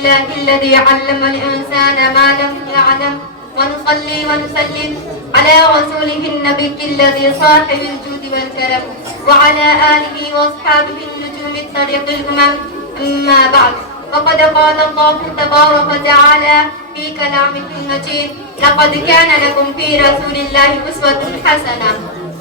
لله الذي علم الإنسان ما لم يعلم ونصلي ونسلم على رسوله النبي الذي صاحب الجود والكرم وعلى آله وأصحابه النجوم الطريق الأمم. أما بعد، وقد قال الله تبارك وتعالى في كلامه المجيد: لقد كان لكم في رسول الله أسوة حسنة.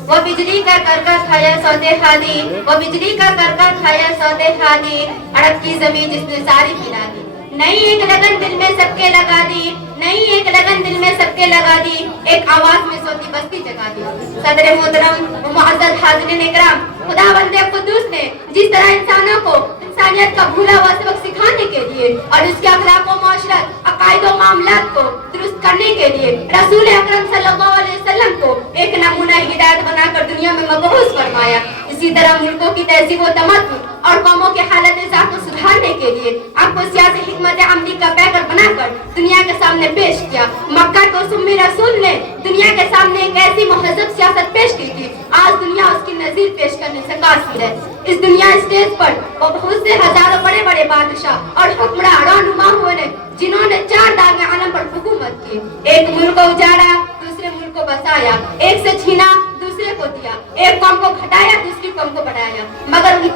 وہ بجلی کا کرکا کھایا سودے ہادی، وہ بجلی کا کرکا کھایا سودے ہادی، اڑک کی زمین جس نے ساری پلا دی. نئی ایک لگن دل میں سب کے لگا دی، نئی ایک لگن دل میں سب کے لگا دی، ایک آواز میں سوتی بستی جگا دی. صدر محترم و معزز حاضرین اکرام، خدا بند قدوس نے جس طرح انسانوں کو انسانیت کا بھولا ہوا سبق سکھانے کے لیے اور اس کے اخلاق و معاشرت، عقائد و معاملات کو درست کرنے کے لیے رسول اکرم صلی اللہ علیہ وسلم کو ایک نمونہ ہدایت بنا کر دنیا میں مبعوث فرمایا، اسی طرح ملکوں کی تہذیب و تمدن اور قوموں کے حالت ذات کو سدھارنے کے لیے آپ کو سیاسی حکمت عملی کا پیکر بنا کر دنیا کے سامنے پیش کیا. مکہ کو سمی رسول نے دنیا کے سامنے ایک ایسی مہذب سیاست پیش کی تھی، آج دنیا اس کی نظیر پیش کرنے سے قاصر ہے. اس دنیا اسٹیج پر وہ بہت سے ہزاروں بڑے بڑے بادشاہ اور حکمراں رہنما ہوئے نے جنہوں نے 4 داغ عالم پر حکومت کی. ایک ملک کو اجاڑا، دوسرے ملک کو بسایا، ایک سے چھینا دوسرے کو دیا، ایک قوم کو گھٹایا دوسری قوم کو بڑھایا. مگر ان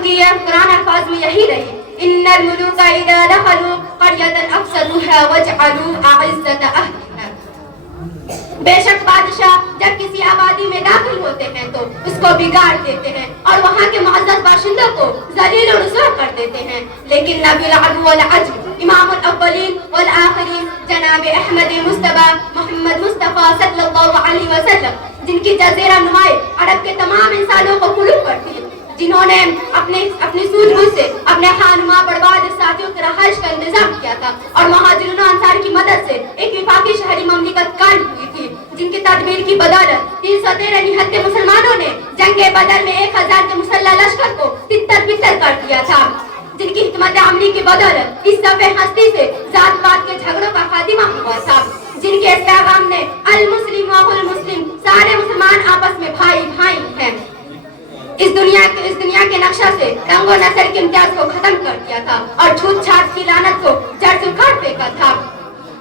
کی یہ قرآن الفاظ میں یہی رہی: ان الملوک اذا دخلوا قرية افسدوها وجعلوا اعزة اهلها. بے شک بادشاہ جب کسی آبادی میں داخل ہوتے ہیں تو اس کو بگاڑ دیتے ہیں اور وہاں کے معزز باشندوں کو ذلیل و رسوا کر دیتے ہیں. لیکن نبی العدو والعجم، امام الاولین والآخرین، جناب احمد مصطفیٰ محمد مصطفیٰ صلی اللہ علیہ وسلم، جن کی جزیرہ نمائے عرب کے تمام انسانوں کو قلوب پر تھی، جنہوں نے اپنی سوجھ بوجھ سے اپنے خانماں برباد ساتھیوں کی رہائش کا انتظام کیا تھا اور مہاجرین و انصار کی مدد سے ایک وفاقی شہری مملکت قائم ہوئی تھی، جن کی تدبیر کی بدولت 313 نہتے مسلمانوں نے جنگ بدر میں 1000 کے مسلح لشکر کو تتر بتر کر دیا تھا، جن کی حکمت عملی کی بدولت اس صفحے ہستی سے ذات پات کے جھگڑوں کا خاتمہ ہوا تھا، جن کے اس پیغام نے المسلم و المسلم، سارے مسلمان آپس میں بھائی بھائی ہیں، اس دنیا کے نقشہ سے رنگ و نسل کے امتیاز کو ختم کر دیا تھا اور چھوت چھات کی لعنت کو جڑ سے اکھاڑ پھینکا تھا،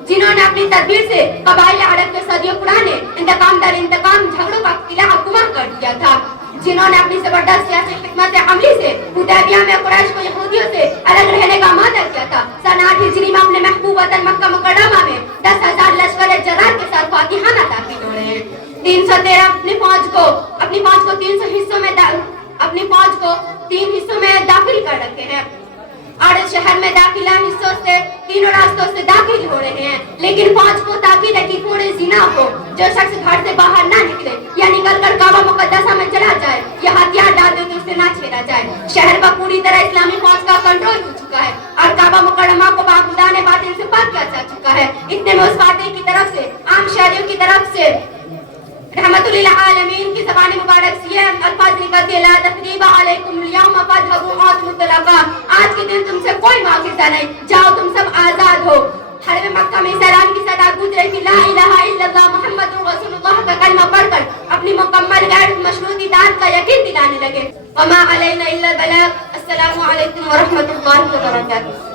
جنہوں نے اپنی تدبیر سے قبائل عرب کے صدیوں پرانے انتقام در انتقام جھگڑوں کا قلعہ گما کر دیا تھا، جنہوں نے اپنی زبردست سیاسی حکمت عملی سے حدیبیہ میں قریش کو یہودیوں سے الگ رہنے کا مادہ کیا تھا. سن 8 ہجری میں اپنے محبوب وطن مکہ مکرمہ میں 10,000 لشکر جرار کے ساتھ فاتحانہ داخل ہو رہے ہیں. 313 اپنی فوج کو 3 حصوں میں داخل کر رکھے ہیں اور شہر میں داخلہ حصوں سے 3 راستوں سے داخل ہو رہے ہیں، لیکن فوج کو تاکید ہے کہ تھوڑے زنا ہو، جو شخص گھر سے باہر نہ نکلے یا نکل کر کعبہ مقدسہ میں چلا جائے یا ہتھیار ڈال دے تو اسے نہ چھیڑا جائے. شہر پر پوری طرح اسلامی فوج کا کنٹرول ہو چکا ہے اور کعبہ مکرمہ کو باغدان باطل سے پاک کیا جا چکا ہے. اتنے میں اس فاتح کی طرف سے عام شہریوں کی طرف سے رحمت للعالمین کی زبان مبارک سے یہ الفاظ نکلتے: لا تثریب علیکم اليوم فاذهبوا انتم طلقاء. آج کے دن تم سے کوئی معاوضہ نہیں، جاؤ تم سب آزاد ہو. حرم مکہ میں سلام کی صدا گونج رہی تھی: لا الہ الا اللہ محمد رسول اللہ کا کلمہ پڑھ کر اپنی مکمل غیر مشروط اطاعت کا یقین دلانے لگے. وما علینا الا البلاغ. السلام علیکم ورحمۃ اللہ وبرکاتہ.